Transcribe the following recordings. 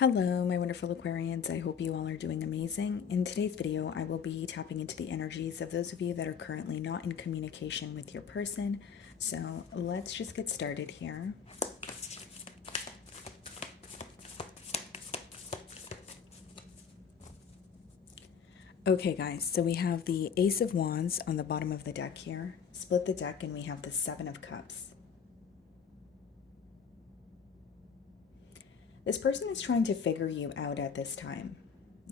Hello, my wonderful Aquarians. I hope you all are doing amazing. In today's video, I will be tapping into the energies of those of you that are currently not in communication with your person. So let's just get started here. Okay, guys, so we have the Ace of Wands on the bottom of the deck here. Split the deck and we have the Seven of Cups. This person is trying to figure you out at this time.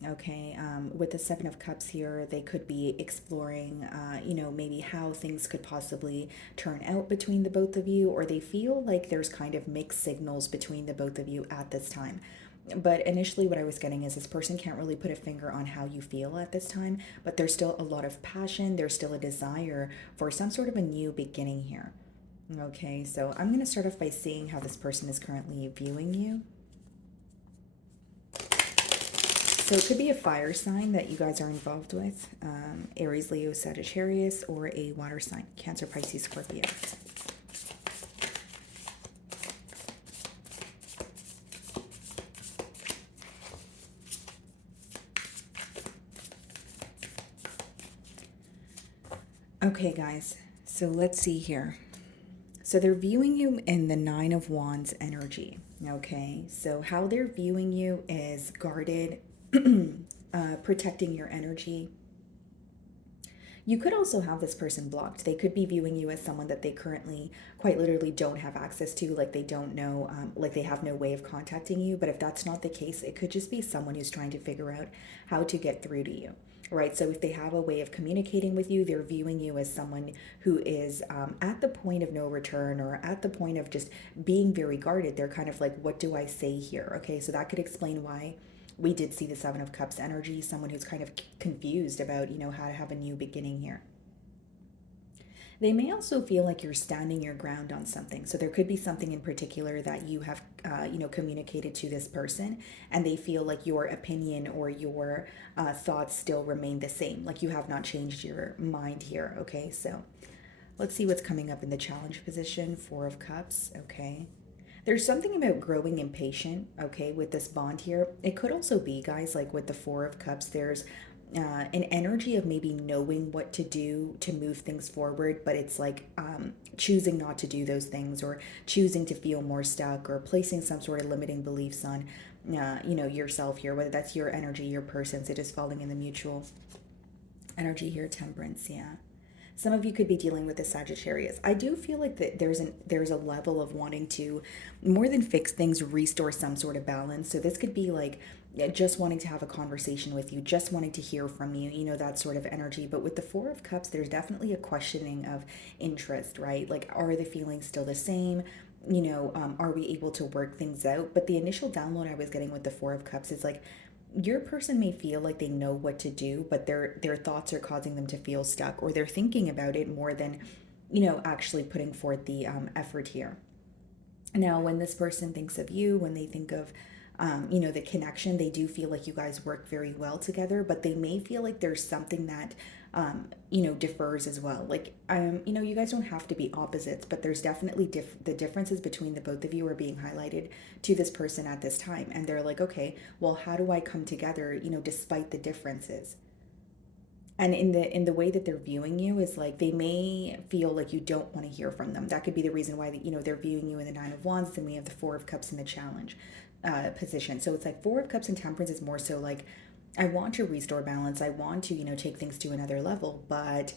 Okay, with the Seven of Cups here, they could be exploring, maybe how things could possibly turn out between the both of you, or they feel like there's kind of mixed signals between the both of you at this time. But initially, what I was getting is this person can't really put a finger on how you feel at this time, but there's still a lot of passion, there's still a desire for some sort of a new beginning here. Okay, so I'm going to start off by seeing how this person is currently viewing you. So it could be a fire sign that you guys are involved with, Aries, Leo, Sagittarius, or a water sign, Cancer, Pisces, Scorpio. Okay, guys, so let's see here. So they're viewing you in the Nine of Wands energy, okay? So how they're viewing you is guarded, protecting your energy. You could also have this person blocked. They could be viewing you as someone that they currently quite literally don't have access to, like they don't know, like they have no way of contacting you. But if that's not the case, it could just be someone who's trying to figure out how to get through to you. Right, so if they have a way of communicating with you, they're viewing you as someone who is at the point of no return or at the point of just being very guarded. They're kind of like, what do I say here? Okay, so that could explain why we did see the Seven of Cups energy, someone who's kind of confused about, how to have a new beginning here. They may also feel like you're standing your ground on something. So there could be something in particular that you have, communicated to this person, and they feel like your opinion or your thoughts still remain the same. Like you have not changed your mind here. Okay, so let's see what's coming up in the challenge position. Four of Cups. Okay. There's something about growing impatient, okay, with this bond here. It could also be, guys, like with the Four of Cups, there's an energy of maybe knowing what to do to move things forward, but it's like choosing not to do those things, or choosing to feel more stuck, or placing some sort of limiting beliefs on, yourself here, whether that's your energy, your person. So just falling in the mutual energy here, Temperance, yeah. Some of you could be dealing with a Sagittarius. I do feel like that there's a level of wanting to more than fix things, restore some sort of balance. So this could be like just wanting to have a conversation with you, just wanting to hear from you, that sort of energy. But with the Four of Cups, there's definitely a questioning of interest, right? Like, are the feelings still the same? Are we able to work things out? But the initial download I was getting with the Four of Cups is like, your person may feel like they know what to do, but their thoughts are causing them to feel stuck, or they're thinking about it more than, actually putting forth the effort here. Now, when this person thinks of you, when they think of, the connection, they do feel like you guys work very well together, but they may feel like there's something that, differs as well. Like, you guys don't have to be opposites, but there's definitely the differences between the both of you are being highlighted to this person at this time. And they're like, okay, well, how do I come together, despite the differences? And in the way that they're viewing you is like they may feel like you don't want to hear from them. That could be the reason why they're viewing you in the Nine of Wands. Then we have the Four of Cups in the challenge position. So it's like Four of Cups and Temperance is more so like, I want to restore balance, I want to take things to another level, but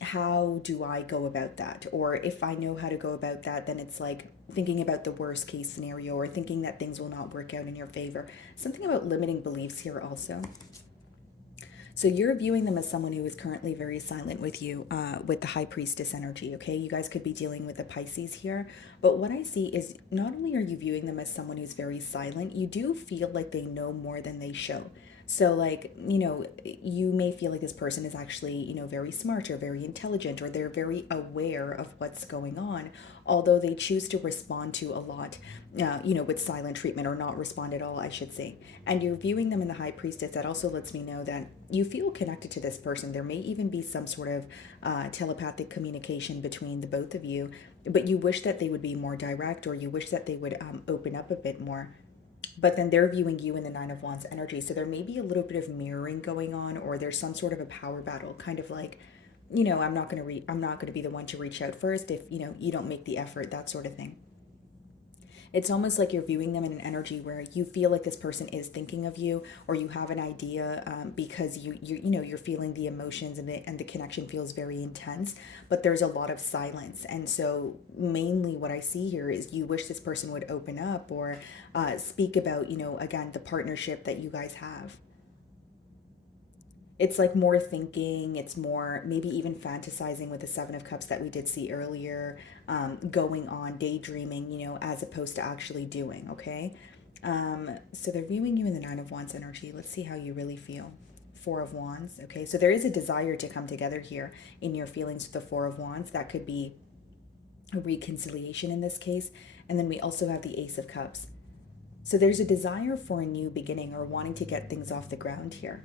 how do I go about that? Or if I know how to go about that, then it's like thinking about the worst case scenario, or thinking that things will not work out in your favor. Something about limiting beliefs here also. So you're viewing them as someone who is currently very silent with you, with the High Priestess energy, okay? You guys could be dealing with the Pisces here. But what I see is not only are you viewing them as someone who's very silent, you do feel like they know more than they show. So, like, you may feel like this person is actually, very smart or very intelligent, or they're very aware of what's going on, although they choose to respond to a lot, with silent treatment, or not respond at all, I should say. And you're viewing them in the High Priestess. That also lets me know that you feel connected to this person. There may even be some sort of telepathic communication between the both of you, but you wish that they would be more direct, or you wish that they would open up a bit more. but then they're viewing you in the Nine of Wands energy. So there may be a little bit of mirroring going on, or there's some sort of a power battle, kind of like, I'm not going to be the one to reach out first if, you don't make the effort, that sort of thing. It's almost like you're viewing them in an energy where you feel like this person is thinking of you, or you have an idea, because you're feeling the emotions, and the connection feels very intense, but there's a lot of silence. And so mainly what I see here is you wish this person would open up, or speak about, again, the partnership that you guys have. It's like more thinking, it's more maybe even fantasizing with the Seven of Cups that we did see earlier, going on, daydreaming, as opposed to actually doing, okay? So they're viewing you in the Nine of Wands energy. Let's see how you really feel. Four of Wands, okay? So there is a desire to come together here in your feelings with the Four of Wands. That could be a reconciliation in this case. And then we also have the Ace of Cups. So there's a desire for a new beginning, or wanting to get things off the ground here.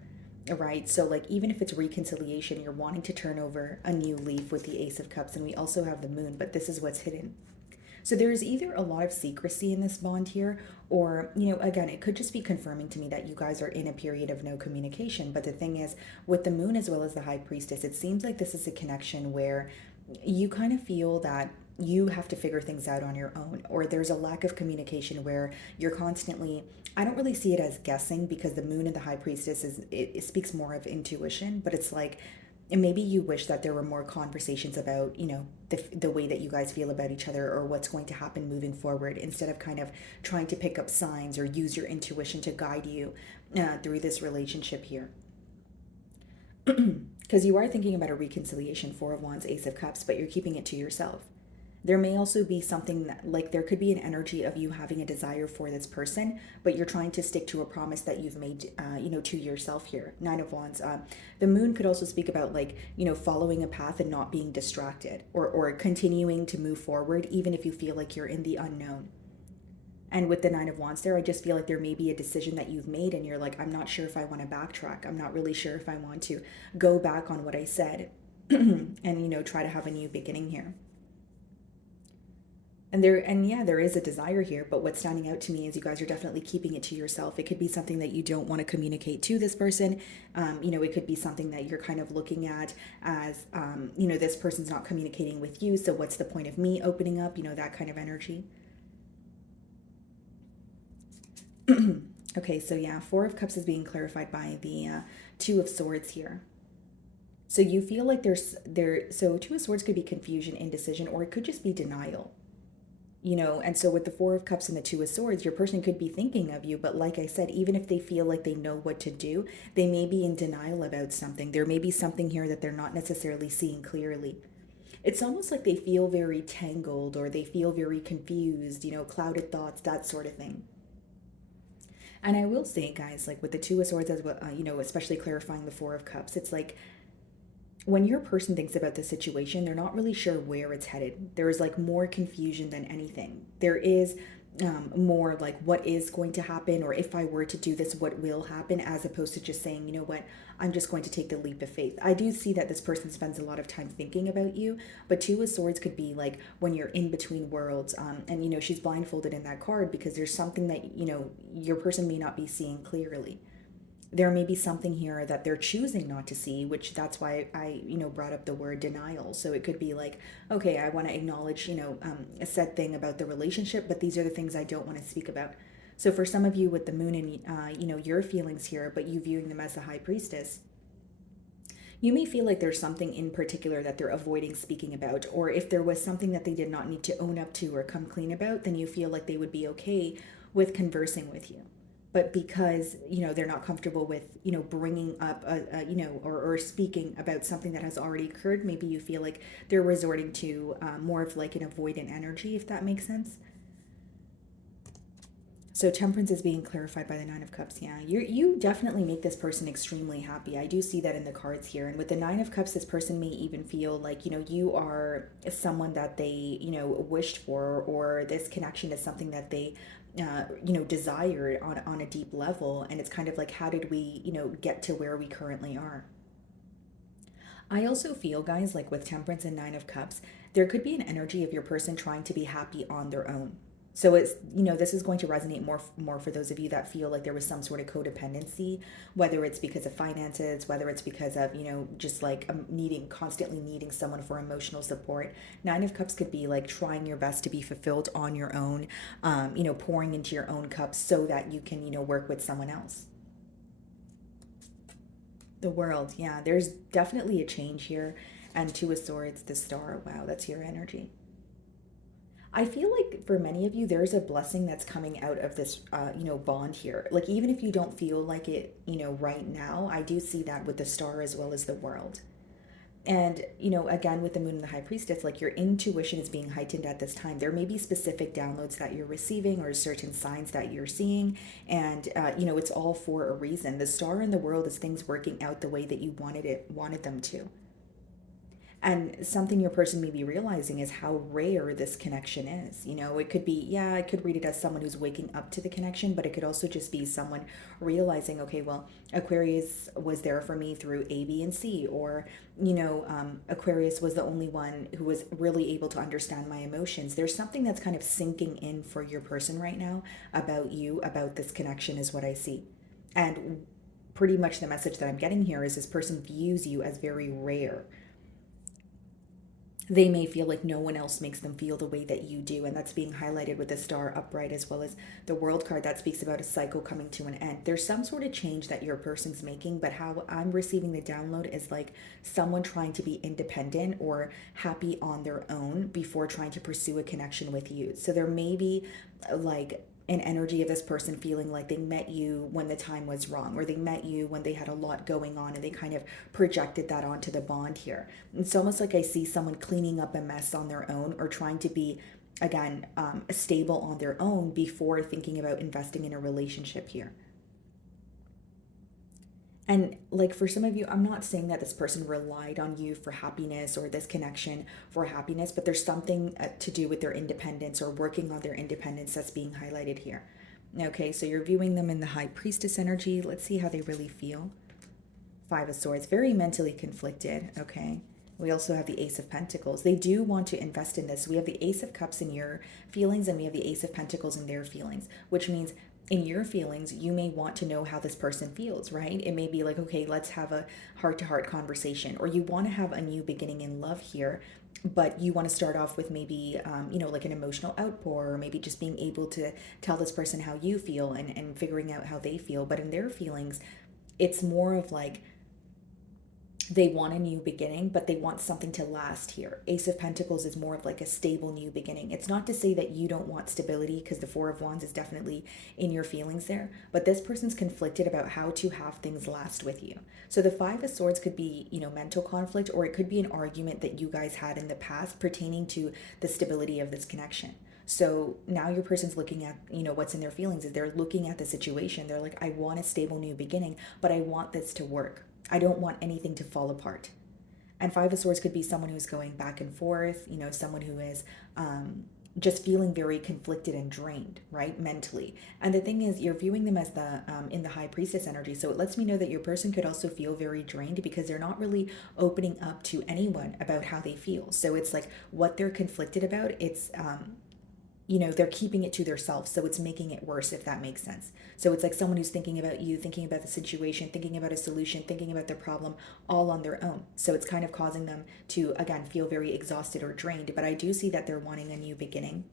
Right. So, like, even if it's reconciliation, you're wanting to turn over a new leaf with the Ace of Cups. And we also have the Moon, but this is what's hidden. So, there's either a lot of secrecy in this bond here, or, again, it could just be confirming to me that you guys are in a period of no communication. But the thing is, with the Moon as well as the High Priestess, it seems like this is a connection where you kind of feel that you have to figure things out on your own, or there's a lack of communication where you're constantly, I don't really see it as guessing, because the Moon and the High Priestess it speaks more of intuition, but it's like, and maybe you wish that there were more conversations about, the way that you guys feel about each other, or what's going to happen moving forward, instead of kind of trying to pick up signs or use your intuition to guide you through this relationship here. Because you are thinking about a reconciliation, Four of Wands, Ace of Cups, but you're keeping it to yourself. There may also be something that, like, there could be an energy of you having a desire for this person, but you're trying to stick to a promise that you've made, to yourself here. Nine of Wands. The Moon could also speak about, like, following a path and not being distracted, or continuing to move forward, even if you feel like you're in the unknown. And with the Nine of Wands there, I just feel like there may be a decision that you've made, and you're like, I'm not sure if I want to backtrack. I'm not really sure if I want to go back on what I said and, try to have a new beginning here. And yeah, there is a desire here, but what's standing out to me is you guys are definitely keeping it to yourself. It could be something that you don't want to communicate to this person. It could be something that you're kind of looking at as, this person's not communicating with you, so what's the point of me opening up, that kind of energy. Okay, so yeah, Four of Cups is being clarified by the Two of Swords here. So you feel like so Two of Swords could be confusion, indecision, or it could just be denial. And so with the Four of Cups and the Two of Swords, your person could be thinking of you, but like I said, even if they feel like they know what to do, they may be in denial about something. There may be something here that they're not necessarily seeing clearly. It's almost like they feel very tangled, or they feel very confused, clouded thoughts, that sort of thing. And I will say, guys, like with the Two of Swords, as well, especially clarifying the Four of Cups, it's like, when your person thinks about the situation, they're not really sure where it's headed. There is like more confusion than anything. There is more like, what is going to happen, or if I were to do this, what will happen, as opposed to just saying, you know what, I'm just going to take the leap of faith. I do see that this person spends a lot of time thinking about you, but Two of Swords could be like when you're in between worlds, and she's blindfolded in that card because there's something that your person may not be seeing clearly. There may be something here that they're choosing not to see, which that's why I brought up the word denial. So it could be like, okay, I want to acknowledge a said thing about the relationship, but these are the things I don't want to speak about. So for some of you with the Moon and your feelings here, but you viewing them as the High Priestess, you may feel like there's something in particular that they're avoiding speaking about, or if there was something that they did not need to own up to or come clean about, then you feel like they would be okay with conversing with you. But because they're not comfortable with bringing up or speaking about something that has already occurred, maybe you feel like they're resorting to more of like an avoidant energy, if that makes sense. So Temperance is being clarified by the Nine of Cups. Yeah, you definitely make this person extremely happy. I do see that in the cards here. And with the Nine of Cups, this person may even feel like, you are someone that they, wished for, or this connection is something that they desired on a deep level. And it's kind of like, how did we, get to where we currently are? I also feel, guys, like with Temperance and Nine of Cups, there could be an energy of your person trying to be happy on their own. So it's, this is going to resonate more for those of you that feel like there was some sort of codependency, whether it's because of finances, whether it's because of, just like constantly needing someone for emotional support. Nine of Cups could be like trying your best to be fulfilled on your own, pouring into your own cups so that you can, work with someone else. The World, yeah, there's definitely a change here. And Two of Swords, the Star, wow, that's your energy. I feel like for many of you, there's a blessing that's coming out of this, bond here. Like, even if you don't feel like it, right now, I do see that with the Star as well as the World. And, again, with the Moon and the High Priestess, like your intuition is being heightened at this time. There may be specific downloads that you're receiving or certain signs that you're seeing. And, it's all for a reason. The Star in the World is things working out the way that you wanted them to. And something your person may be realizing is how rare this connection is. It could be, yeah, I could read it as someone who's waking up to the connection, but it could also just be someone realizing, okay, well, Aquarius was there for me through A, B, and C, or, Aquarius was the only one who was really able to understand my emotions. There's something that's kind of sinking in for your person right now about you, about this connection, is what I see. And pretty much the message that I'm getting here is this person views you as very rare. They may feel like no one else makes them feel the way that you do. And that's being highlighted with the Star upright as well as the World card that speaks about a cycle coming to an end. There's some sort of change that your person's making, but how I'm receiving the download is like someone trying to be independent or happy on their own before trying to pursue a connection with you. So there may be like an energy of this person feeling like they met you when the time was wrong, or they met you when they had a lot going on and they kind of projected that onto the bond here. It's almost like I see someone cleaning up a mess on their own or trying to be, again, stable on their own before thinking about investing in a relationship here. And like for some of you, I'm not saying that this person relied on you for happiness or this connection for happiness, but there's something to do with their independence or working on their independence that's being highlighted here. Okay, so you're viewing them in the High Priestess energy. Let's see how they really feel. Five of Swords, very mentally conflicted. Okay. We also have the Ace of Pentacles. They do want to invest in this. We have the Ace of Cups in your feelings and we have the Ace of Pentacles in their feelings, which means in your feelings, you may want to know how this person feels, right? It may be like, okay, let's have a heart-to-heart conversation, or you want to have a new beginning in love here, but you want to start off with maybe, like an emotional outpour, or maybe just being able to tell this person how you feel and figuring out how they feel. But in their feelings, it's more of like, they want a new beginning, but they want something to last here. Ace of Pentacles is more of like a stable new beginning. It's not to say that you don't want stability, because the Four of Wands is definitely in your feelings there, but this person's conflicted about how to have things last with you. So the Five of Swords could be, mental conflict, or it could be an argument that you guys had in the past pertaining to the stability of this connection. So now your person's looking at, what's in their feelings. Is they're looking at the situation. They're like, I want a stable new beginning, but I want this to work. I don't want anything to fall apart. And Five of Swords could be someone who's going back and forth, someone who is just feeling very conflicted and drained, right, mentally. And the thing is, you're viewing them as the in the High Priestess energy. So it lets me know that your person could also feel very drained because they're not really opening up to anyone about how they feel. So it's like what they're conflicted about, it's they're keeping it to themselves, so it's making it worse, if that makes sense. So it's like someone who's thinking about you, thinking about the situation, thinking about a solution, thinking about their problem, all on their own. So it's kind of causing them to, again, feel very exhausted or drained. But I do see that they're wanting a new beginning.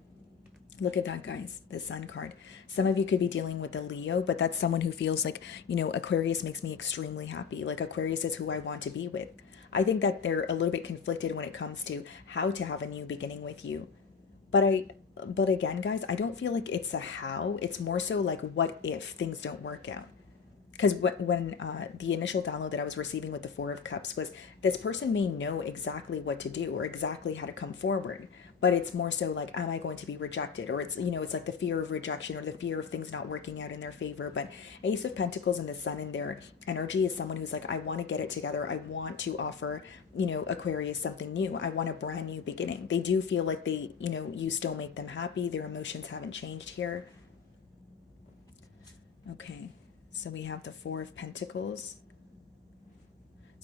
Look at that, guys, the Sun card. Some of you could be dealing with a Leo, but that's someone who feels like, Aquarius makes me extremely happy. Like Aquarius is who I want to be with. I think that they're a little bit conflicted when it comes to how to have a new beginning with you. But again, guys, I don't feel like it's a how. It's more so like what if things don't work out. Because when the initial download that I was receiving with the Four of Cups was this person may know exactly what to do or exactly how to come forward, but it's more so like, am I going to be rejected? Or it's, it's like the fear of rejection or the fear of things not working out in their favor. But Ace of Pentacles and the Sun in their energy is someone who's like, I want to get it together. I want to offer, Aquarius something new. I want a brand new beginning. They do feel like they, you still make them happy. Their emotions haven't changed here. Okay. So we have the Four of Pentacles.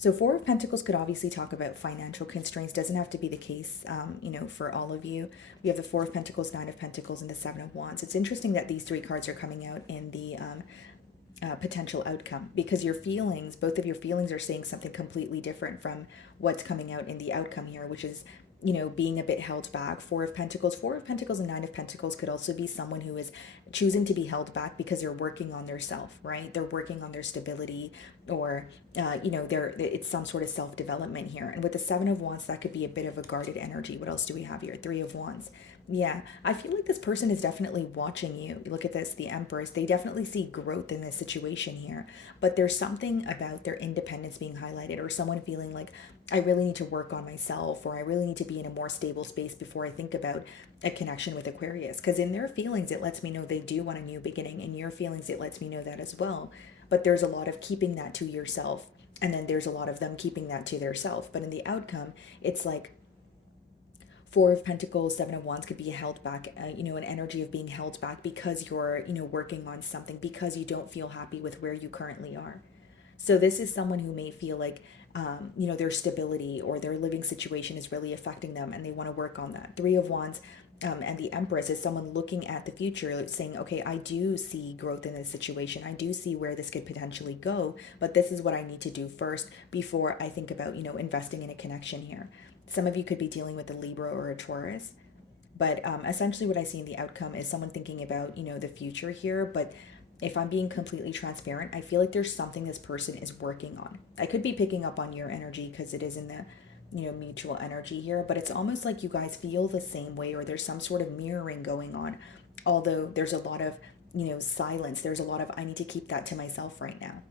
So Four of Pentacles could obviously talk about financial constraints. Doesn't have to be the case, for all of you. We have the Four of Pentacles, Nine of Pentacles, and the Seven of Wands. It's interesting that these three cards are coming out in the potential outcome, because your feelings, both of your feelings, are saying something completely different from what's coming out in the outcome here, which is being a bit held back. Four of Pentacles and Nine of Pentacles could also be someone who is choosing to be held back because they're working on their self, right? They're working on their stability, or it's some sort of self-development here. And with the Seven of Wands, that could be a bit of a guarded energy. What else do we have here? Three of Wands. Yeah, I feel like this person is definitely watching you. Look at this, the Empress. They definitely see growth in this situation here, but there's something about their independence being highlighted, or someone feeling like, I really need to work on myself, or I really need to be in a more stable space before I think about a connection with Aquarius. Because in their feelings, it lets me know they do want a new beginning. In your feelings, it lets me know that as well. But there's a lot of keeping that to yourself, and then there's a lot of them keeping that to their self. But in the outcome, it's like Four of Pentacles, Seven of Wands could be held back, an energy of being held back because you're, working on something, because you don't feel happy with where you currently are. So this is someone who may feel like, their stability or their living situation is really affecting them, and they want to work on that. Three of Wands and the Empress is someone looking at the future, saying, okay, I do see growth in this situation. I do see where this could potentially go, but this is what I need to do first before I think about, investing in a connection here. Some of you could be dealing with a Libra or a Taurus, but essentially what I see in the outcome is someone thinking about, the future here. But if I'm being completely transparent, I feel like there's something this person is working on. I could be picking up on your energy because it is in the, mutual energy here, but it's almost like you guys feel the same way, or there's some sort of mirroring going on. Although there's a lot of, silence. There's a lot of, I need to keep that to myself right now.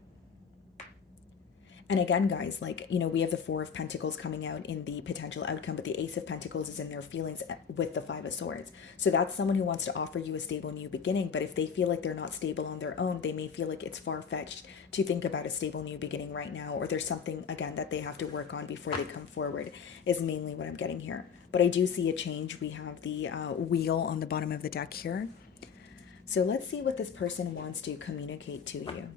And again, guys, we have the Four of Pentacles coming out in the potential outcome, but the Ace of Pentacles is in their feelings with the Five of Swords. So that's someone who wants to offer you a stable new beginning, but if they feel like they're not stable on their own, they may feel like it's far-fetched to think about a stable new beginning right now, or there's something, again, that they have to work on before they come forward, is mainly what I'm getting here. But I do see a change. We have the wheel on the bottom of the deck here. So let's see what this person wants to communicate to you.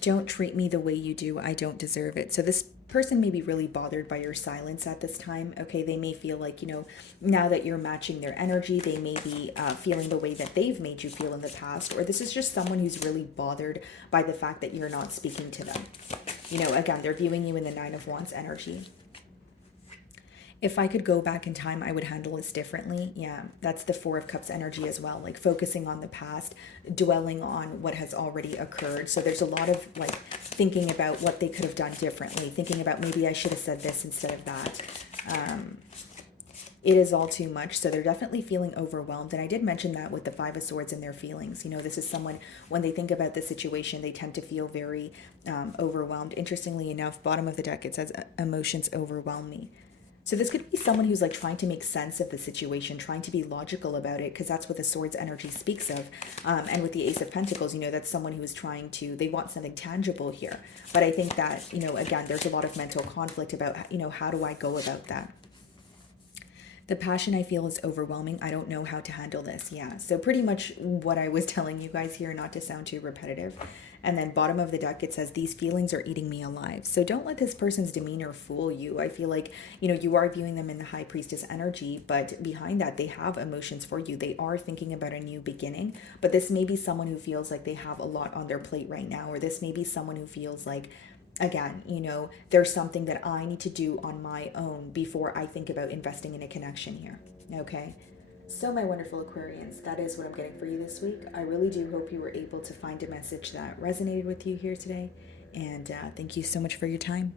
Don't treat me the way you do. I don't deserve it. So this person may be really bothered by your silence at this time. Okay, they may feel like, now that you're matching their energy, they may be feeling the way that they've made you feel in the past, or this is just someone who's really bothered by the fact that you're not speaking to them. Again, they're viewing you in the Nine of Wands energy. If I could go back in time, I would handle this differently. Yeah, that's the Four of Cups energy as well, like focusing on the past, dwelling on what has already occurred. So there's a lot of thinking about what they could have done differently, thinking about maybe I should have said this instead of that. It is all too much. So they're definitely feeling overwhelmed. And I did mention that with the Five of Swords and their feelings. This is someone, when they think about the situation, they tend to feel very overwhelmed. Interestingly enough, bottom of the deck, it says emotions overwhelm me. So this could be someone who's trying to make sense of the situation, trying to be logical about it, because that's what the Swords energy speaks of. And with the Ace of Pentacles, that's someone who is trying to, they want something tangible here. But I think that, again, there's a lot of mental conflict about, how do I go about that? The passion I feel is overwhelming. I don't know how to handle this. Yeah, so pretty much what I was telling you guys here, not to sound too repetitive. And then bottom of the deck, it says, these feelings are eating me alive. So don't let this person's demeanor fool you. I feel like, you are viewing them in the High Priestess energy, but behind that, they have emotions for you. They are thinking about a new beginning, but this may be someone who feels like they have a lot on their plate right now, or this may be someone who feels like, again, there's something that I need to do on my own before I think about investing in a connection here. Okay. So my wonderful Aquarians, that is what I'm getting for you this week. I really do hope you were able to find a message that resonated with you here today. And thank you so much for your time.